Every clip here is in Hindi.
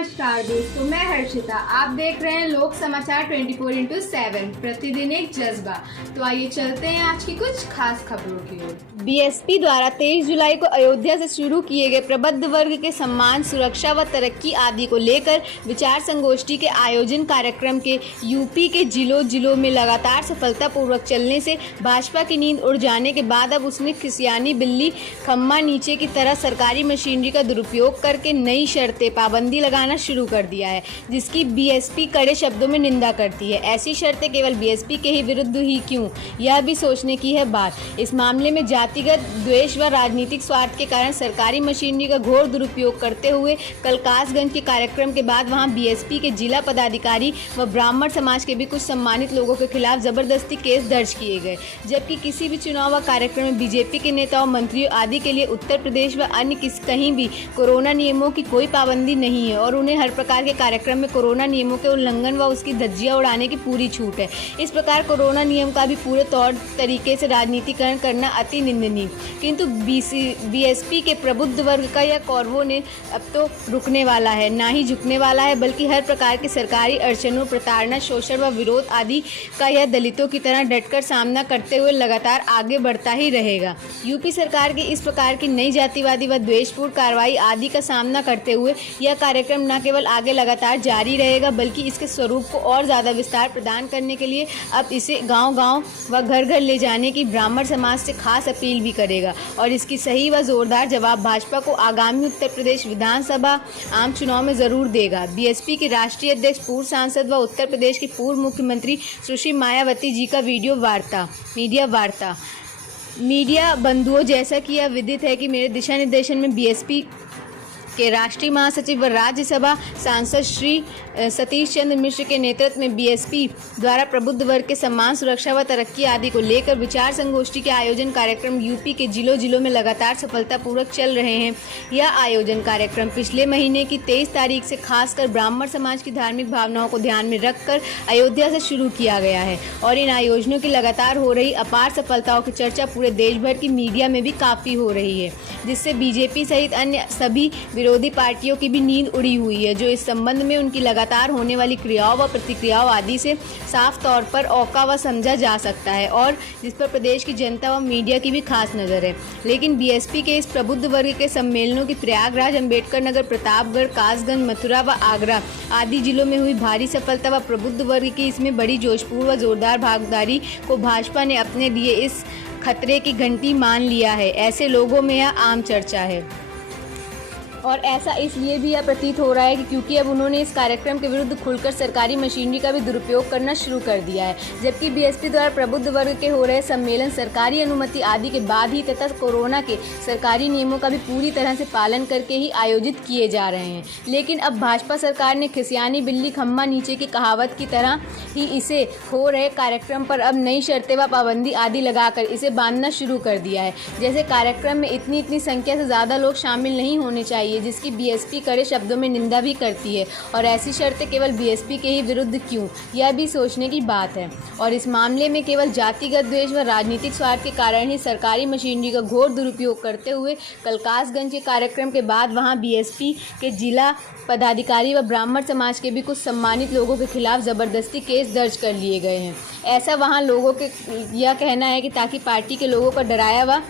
नमस्कार दोस्तों, मैं हर्षिता। आप देख रहे हैं लोक समाचार 24/7, प्रतिदिन एक जज्बा। तो आइए चलते हैं आज की कुछ खास खबरों की ओर। बीएसपी द्वारा 23 जुलाई को अयोध्या से शुरू किए गए प्रबुद्ध वर्ग के सम्मान, सुरक्षा व तरक्की आदि को लेकर विचार संगोष्ठी के आयोजन कार्यक्रम के यूपी के जिलों में लगातार सफलतापूर्वक चलने से भाजपा की नींद उड़ जाने के बाद अब उसने खिसियानी बिल्ली खम्मा नीचे की तरह सरकारी मशीनरी का दुरुपयोग करके नई शर्तें पाबंदी लगाना शुरू कर दिया है, जिसकी बीएसपी कड़े शब्दों में निंदा करती है। ऐसी शर्तें केवल बीएसपी के ही विरुद्ध ही क्यों, यह भी सोचने की है बात। इस मामले में जातिगत द्वेष व राजनीतिक स्वार्थ के कारण सरकारी मशीनरी का घोर दुरुपयोग करते हुए कल कासगंज के कार्यक्रम के बाद वहां बीएसपी के जिला पदाधिकारी व ब्राह्मण समाज के भी कुछ सम्मानित लोगों के खिलाफ जबरदस्ती केस दर्ज किए गए, जबकि किसी भी चुनाव व कार्यक्रम में बीजेपी के नेताओं, मंत्रियों आदि के लिए उत्तर प्रदेश व अन्य कहीं भी कोरोना नियमों की कोई पाबंदी नहीं है और उन्हें हर प्रकार के कार्यक्रम में कोरोना नियमों के उल्लंघन व उसकी धज्जियां उड़ाने की पूरी छूट है। इस प्रकार कोरोना नियम का भी पूरे तौर तरीके से राजनीतिकरण करना अति निंदनीय। किंतु बीएसपी के प्रबुद्ध वर्ग का यह कौरवों ने अब तो रुकने वाला है, ना ही झुकने वाला है, बल्कि हर प्रकार के सरकारी अड़चनों, प्रताड़ना, शोषण व विरोध आदि का यह दलितों की तरह डटकर सामना करते हुए लगातार आगे बढ़ता ही रहेगा। यूपी सरकार की इस प्रकार की नई जातिवादी व द्वेषपूर्ण कार्रवाई आदि का सामना करते हुए यह कार्यक्रम न केवल आगे लगातार जारी रहेगा, बल्कि इसके स्वरूप को और ज़्यादा विस्तार प्रदान करने के लिए अब इसे गांव-गांव व घर-घर ले जाने की ब्राह्मण समाज से खास अपील भी करेगा और इसकी सही व जोरदार जवाब भाजपा को आगामी उत्तर प्रदेश विधानसभा आम चुनाव में जरूर देगा। बीएसपी के राष्ट्रीय अध्यक्ष, पूर्व सांसद व उत्तर प्रदेश के पूर्व मुख्यमंत्री सुश्री मायावती जी का मीडिया बंधुओं, जैसा कि यह विदित है कि मेरे दिशा निर्देशन में बीएसपी के राष्ट्रीय महासचिव व राज्यसभा सांसद श्री सतीश चंद्र मिश्र के नेतृत्व में बीएसपी द्वारा प्रबुद्ध वर्ग के सम्मान, सुरक्षा व तरक्की आदि को लेकर विचार संगोष्ठी के आयोजन कार्यक्रम यूपी के जिलों में लगातार सफलतापूर्वक चल रहे हैं। यह आयोजन कार्यक्रम पिछले महीने की 23 तारीख से खासकर ब्राह्मण समाज की धार्मिक भावनाओं को ध्यान में रखकर अयोध्या से शुरू किया गया है और इन आयोजनों की लगातार हो रही अपार सफलताओं की चर्चा पूरे देश भर की मीडिया में भी काफ़ी हो रही है, जिससे बीजेपी सहित अन्य सभी विरोधी पार्टियों की भी नींद उड़ी हुई है, जो इस संबंध में उनकी लगातार होने वाली क्रियाओं व प्रतिक्रियाओं आदि से साफ तौर पर औका व समझा जा सकता है और जिस पर प्रदेश की जनता व मीडिया की भी खास नज़र है। लेकिन बीएसपी के इस प्रबुद्ध वर्ग के सम्मेलनों की प्रयागराज, अम्बेडकर नगर, प्रतापगढ़, कासगंज, मथुरा व आगरा आदि जिलों में हुई भारी सफलता व प्रबुद्ध वर्ग की इसमें बड़ी जोशपूर्ण व जोरदार भागीदारी को भाजपा ने अपने लिए इस खतरे की घंटी मान लिया है। ऐसे लोगों में यह आम चर्चा है और ऐसा इसलिए भी यह प्रतीत हो रहा है कि क्योंकि अब उन्होंने इस कार्यक्रम के विरुद्ध खुलकर सरकारी मशीनरी का भी दुरुपयोग करना शुरू कर दिया है, जबकि बीएसपी द्वारा प्रबुद्ध वर्ग के हो रहे सम्मेलन सरकारी अनुमति आदि के बाद ही तथा कोरोना के सरकारी नियमों का भी पूरी तरह से पालन करके ही आयोजित किए जा रहे हैं। लेकिन अब भाजपा सरकार ने खिसियानी बिल्ली खम्मा नीचे की कहावत की तरह ही इसे हो रहे कार्यक्रम पर अब नई शर्तें व पाबंदी आदि लगाकर इसे बांधना शुरू कर दिया है। जैसे कार्यक्रम में इतनी संख्या से ज़्यादा लोग शामिल नहीं होने चाहिए, जिसकी बीएसपी कड़े शब्दों में निंदा भी करती है और ऐसी शर्तें केवल बीएसपी के ही विरुद्ध क्यों, यह भी सोचने की बात है। और इस मामले में केवल जातिगत द्वेष व राजनीतिक स्वार्थ के कारण ही सरकारी मशीनरी का घोर दुरुपयोग करते हुए कल कासगंज के कार्यक्रम के बाद वहां बीएसपी के जिला पदाधिकारी व ब्राह्मण समाज के भी कुछ सम्मानित लोगों के खिलाफ जबरदस्ती केस दर्ज कर लिए गए हैं। ऐसा वहां लोगों के यह कहना है कि ताकि पार्टी के लोगों का डराया व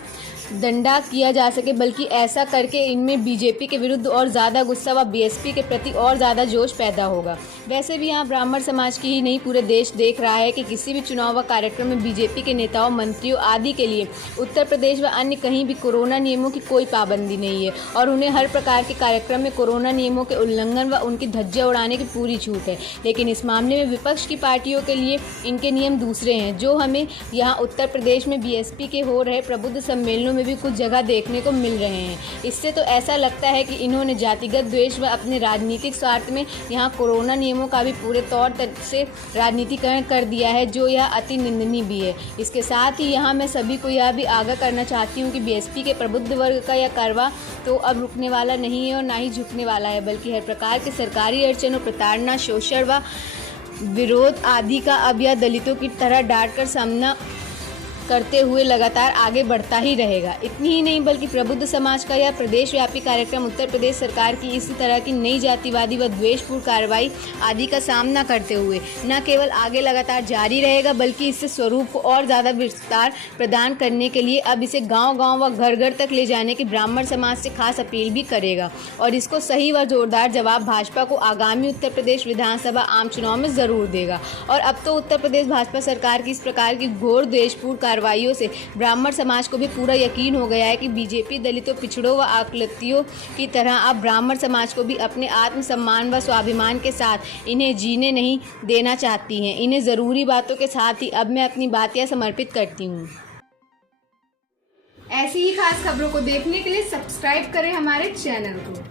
दंडा किया जा सके, बल्कि ऐसा करके इनमें बीजेपी के विरुद्ध और ज़्यादा गुस्सा व बीएसपी के प्रति और ज़्यादा जोश पैदा होगा। वैसे भी यहाँ ब्राह्मण समाज की ही नहीं पूरे देश देख रहा है कि किसी भी चुनाव व कार्यक्रम में बीजेपी के नेताओं, मंत्रियों आदि के लिए उत्तर प्रदेश व अन्य कहीं भी कोरोना नियमों की कोई पाबंदी नहीं है और उन्हें हर प्रकार के कार्यक्रम में कोरोना नियमों के उल्लंघन व उनकी धज्जियां उड़ाने की पूरी छूट है। लेकिन इस मामले में विपक्ष की पार्टियों के लिए इनके नियम दूसरे हैं, जो हमें यहाँ उत्तर प्रदेश में बीएसपी के हो रहे प्रबुद्ध सम्मेलनों में भी कुछ जगह देखने को मिल रहे हैं। इससे तो ऐसा लगता है कि इन्होंने जातिगत द्वेष व अपने राजनीतिक स्वार्थ में यहाँ कोरोना नियमों का भी पूरे तौर से राजनीतिकरण कर दिया है, जो यह अति निंदनीय भी है। इसके साथ ही यहाँ मैं सभी को यह भी आगाह करना चाहती हूँ कि बीएसपी के प्रबुद्ध वर्ग का यह करवा तो अब रुकने वाला नहीं है और ना ही झुकने वाला है, बल्कि हर प्रकार के सरकारी अड़चनों, प्रताड़ना, शोषण व विरोध आदि का अब यह दलितों की तरह डांट कर सामना करते हुए लगातार आगे बढ़ता ही रहेगा। इतनी ही नहीं बल्कि प्रबुद्ध समाज का यह प्रदेश व्यापी कार्यक्रम उत्तर प्रदेश सरकार की इसी तरह की नई जातिवादी व द्वेषपूर्ण कार्रवाई आदि का सामना करते हुए न केवल आगे लगातार जारी रहेगा बल्कि इससे स्वरूप को और ज़्यादा विस्तार प्रदान करने के लिए अब इसे गांव-गांव व घर-घर तक ले जाने की ब्राह्मण समाज से खास अपील भी करेगा और इसको सही व जोरदार जवाब भाजपा को आगामी उत्तर प्रदेश विधानसभा आम चुनाव में ज़रूर देगा। और अब तो उत्तर प्रदेश भाजपा सरकार की इस प्रकार की घोर द्वेषपूर्ण कार्रवाइयों से ब्राह्मण समाज को भी पूरा यकीन हो गया है कि बीजेपी दलितों, पिछड़ों व आकलतियों की तरह अब ब्राह्मण समाज को भी अपने आत्मसम्मान व स्वाभिमान के साथ इन्हें जीने नहीं देना चाहती हैं। इन्हें ज़रूरी बातों के साथ ही अब मैं अपनी बात यह समर्पित करती हूँ। ऐसी ही खास खबरों को देखने के लिए सब्सक्राइब करें हमारे चैनल को।